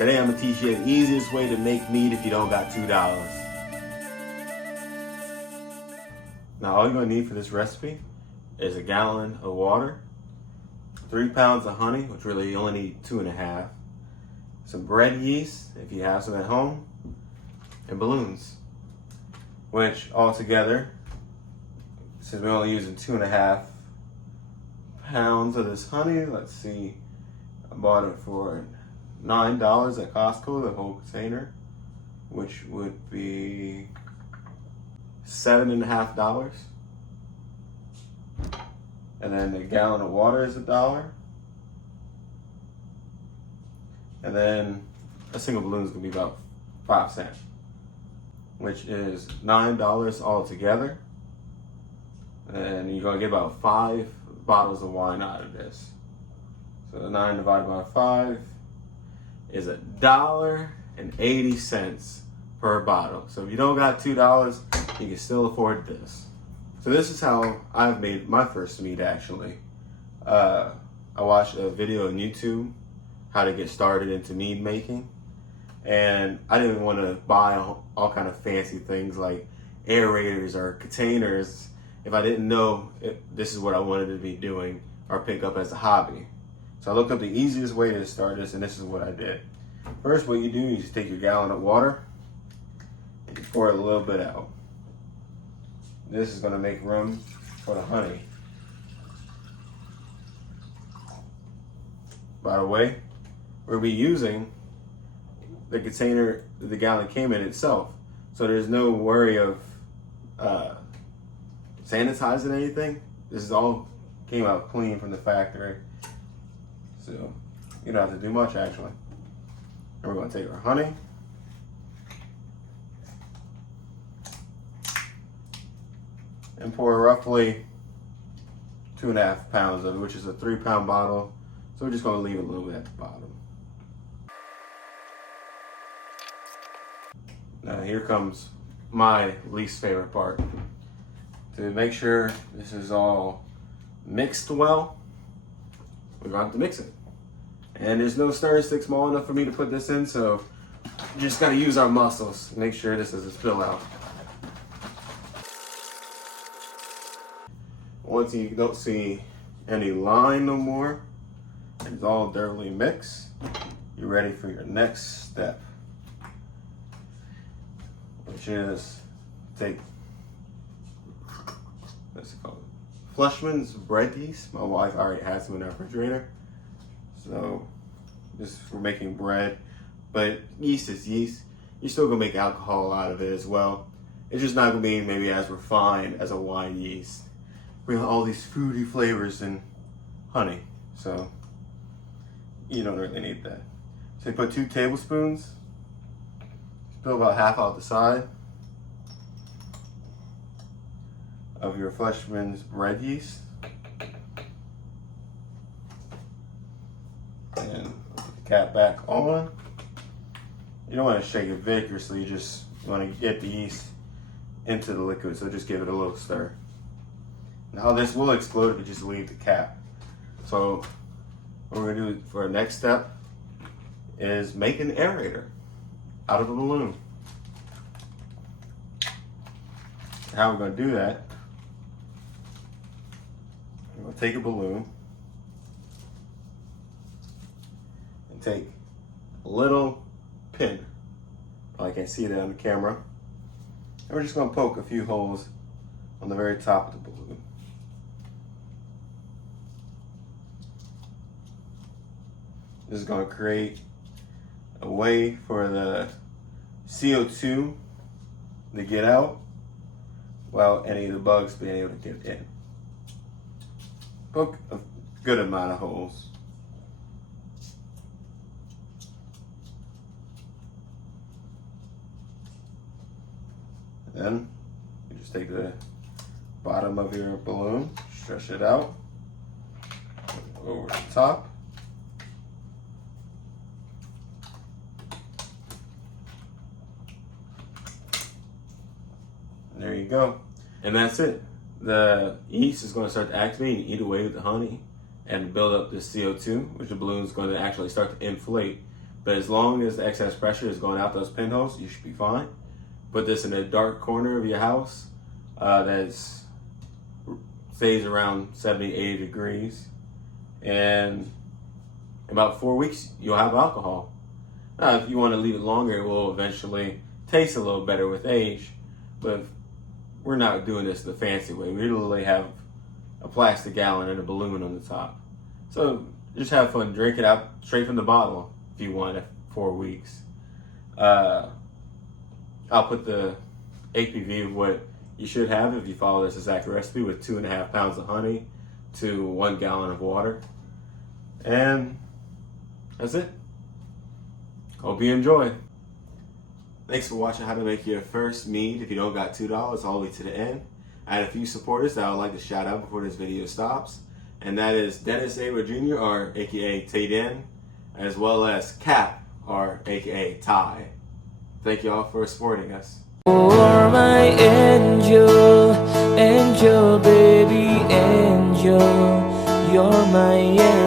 Today I'm gonna teach you the easiest way to make mead if you don't got $2. Now all you're gonna need for this recipe is a gallon of water, 3 pounds of honey, which really you only need 2.5, some bread yeast if you have some at home, and balloons, which all together, since we're only using 2.5 pounds of this honey, let's see, I bought it for $9 at Costco, the whole container, which would be $7.50. And then a gallon of water is $1. And then a single balloon is gonna be about 5 cents, which is $9 altogether. And you're gonna get about 5 bottles of wine out of this. So 9 divided by 5 is $1.80 per bottle. So if you don't got $2, you can still afford this. So this is how I've made my first mead actually. I watched a video on YouTube, how to get started into mead making. And I didn't want to buy all kind of fancy things like aerators or containers if I didn't know if this is what I wanted to be doing or pick up as a hobby. So I looked up the easiest way to start this, and this is what I did. First, what you do is you take your gallon of water and you pour a little bit out. This is going to make room for the honey. By the way, we'll be using the container the gallon came in itself. So there's no worry of sanitizing anything. This is all came out clean from the factory. So you don't have to do much actually. And we're going to take our honey. And pour roughly 2.5 pounds of it, which is a 3-pound bottle. So we're just going to leave a little bit at the bottom. Now here comes my least favorite part. To make sure this is all mixed well, we're going to have to mix it. And there's no stirring stick small enough for me to put this in, so you just got to use our muscles to make sure this doesn't spill out. Once you don't see any line no more, and it's all thoroughly mixed, you're ready for your next step, which is take, what's it called? Fleischmann's bread yeast. My wife already has some in the refrigerator. So this is for making bread, but yeast is yeast. You're still gonna make alcohol out of it as well. It's just not gonna be maybe as refined as a wine yeast. We have all these fruity flavors in honey, so you don't really need that. So you put 2 tablespoons, spill about half out the side of your Fleischmann's bread yeast. And put the cap back on. You don't want to shake it vigorously, you just want to get the yeast into the liquid, so just give it a little stir. Now this will explode if you just leave the cap. So what we're gonna do for our next step is make an aerator out of a balloon. How we're gonna do that, we're gonna take a balloon and take a little pin. I can't see that on the camera. And we're just gonna poke a few holes on the very top of the balloon. This is going to create a way for the CO2 to get out while any of the bugs being able to get in. Poke a good amount of holes. And then you just take the bottom of your balloon, stretch it out over the top. There you go. And that's it. The yeast is going to start to activate and eat away with the honey and build up the CO2, which the balloon is going to actually start to inflate, But as long as the excess pressure is going out those pinholes, you should be fine. Put this in a dark corner of your house that's stays around 70, 80 degrees. And in about 4 weeks, you'll have alcohol. Now, if you want to leave it longer, it will eventually taste a little better with age. But we're not doing this the fancy way. We literally have a plastic gallon and a balloon on the top. So just have fun. Drink it out straight from the bottle if you want it 4 weeks. I'll put the APV of what you should have if you follow this exact recipe with 2.5 pounds of honey to 1 gallon of water. And that's it. Hope you enjoy. Thanks for watching how to make your first mead if you don't got $2 all the way to the end. I had a few supporters that I would like to shout out before this video stops. And that is Dennis Ava Jr., or aka Tayden, as well as Cap, or aka Ty. Thank you all for supporting us. You're my angel, angel, baby, angel. You're my angel.